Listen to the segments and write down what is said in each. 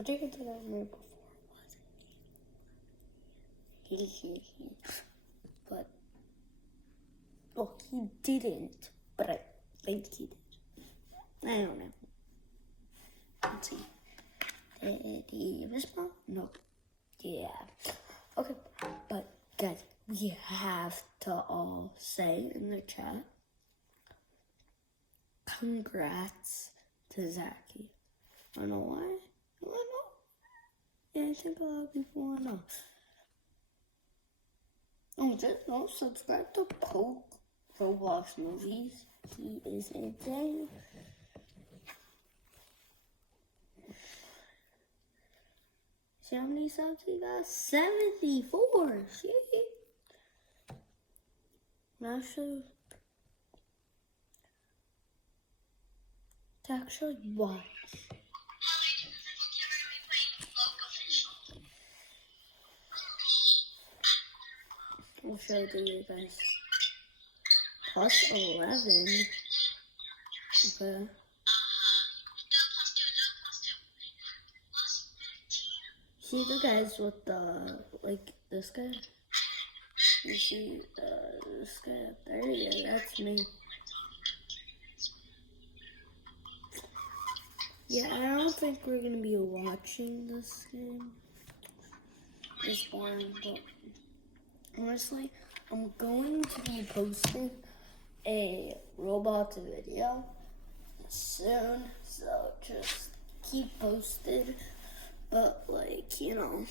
What did you get that me before? But, well, he didn't, but I think he did. I don't know. Let's see. Did he respond? No. Yeah. Okay, but guys, we have to all say in the chat, congrats to Zachy. I don't know why. I don't know. Yeah, I think a lot of people want to know. Oh, just don't subscribe to Poke Roblox Movies. He is insane. See how many subs he got? 74. See? Actually watch. I'll show it to you guys. Plus 11. Okay. See the guys with the, like, this guy? You see this guy up there? Yeah, that's me. Yeah, I don't think we're gonna be watching this game. It's boring, but honestly, I'm going to be posting a Roblox video soon, so just keep posted. But like, you know,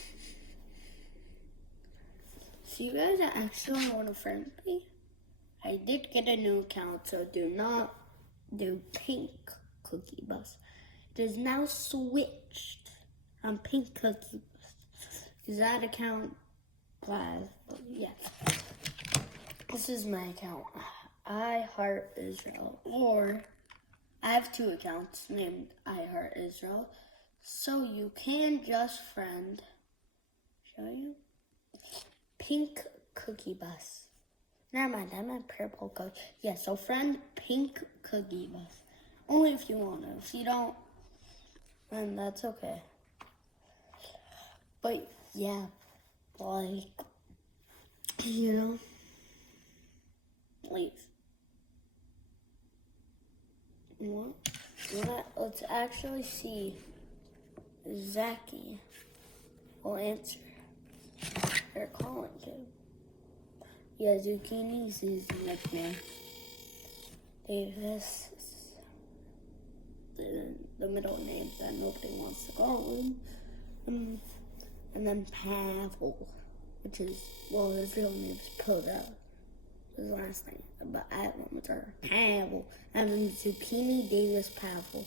so you guys actually want to friend me? I did get a new account, so do not do Pink Cookie Bus. It is now switched on Pink Cookie Bus. Is that account class? Yeah. This is my account. I Heart Israel. Or I have two accounts named I Heart Israel. So you can just friend. Show you? Pink Cookie Bus. Never mind, I meant purple cookie. Yeah, so friend Pink Cookie Bus. Only if you want to. If you don't, then that's okay. But yeah, like, you know, leave. What? Let's actually see. Zachy will answer. They're calling him. Yeah, Zucchini's his nickname. Davis, the middle name that nobody wants to call him. And then Pavel, which is, well, his real name's Podel. His last name, but I went with her. Pavel. And then Zucchini Davis Pavel.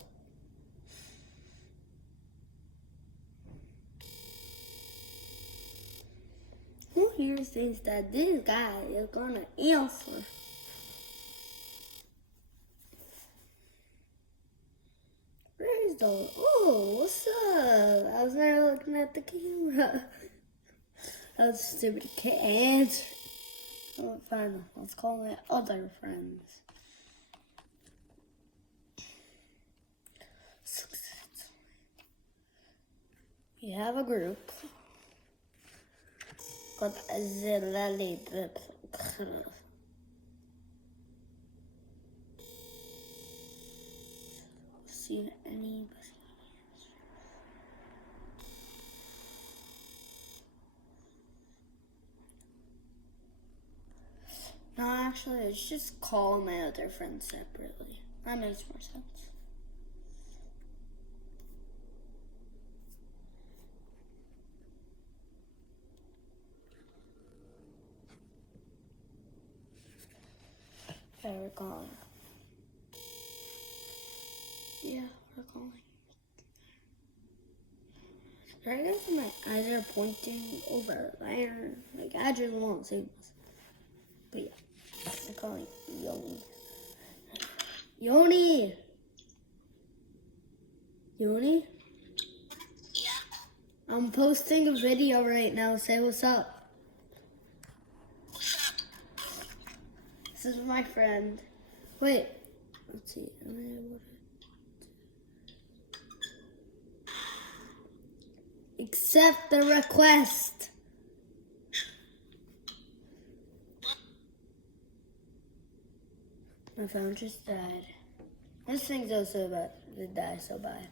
Who here thinks that this guy is gonna answer? Where's the, oh, what's up? I was there looking at the camera. That was stupid. Can't answer. Oh, fine. Let's call my other friends. We have a group. Called Zilali. See anybody? No, actually, let's just call my other friends separately. That makes more sense. Okay, we're calling. Yeah, we're calling. I guess my eyes are pointing over there. Like, I just won't say this. But yeah, I'm calling Yoni. Yoni! Yoni? Yeah. I'm posting a video right now. Say what's up. What's up? This is my friend. Wait. Let's see. Accept the request. My phone just died. This thing's also about to die, so bye.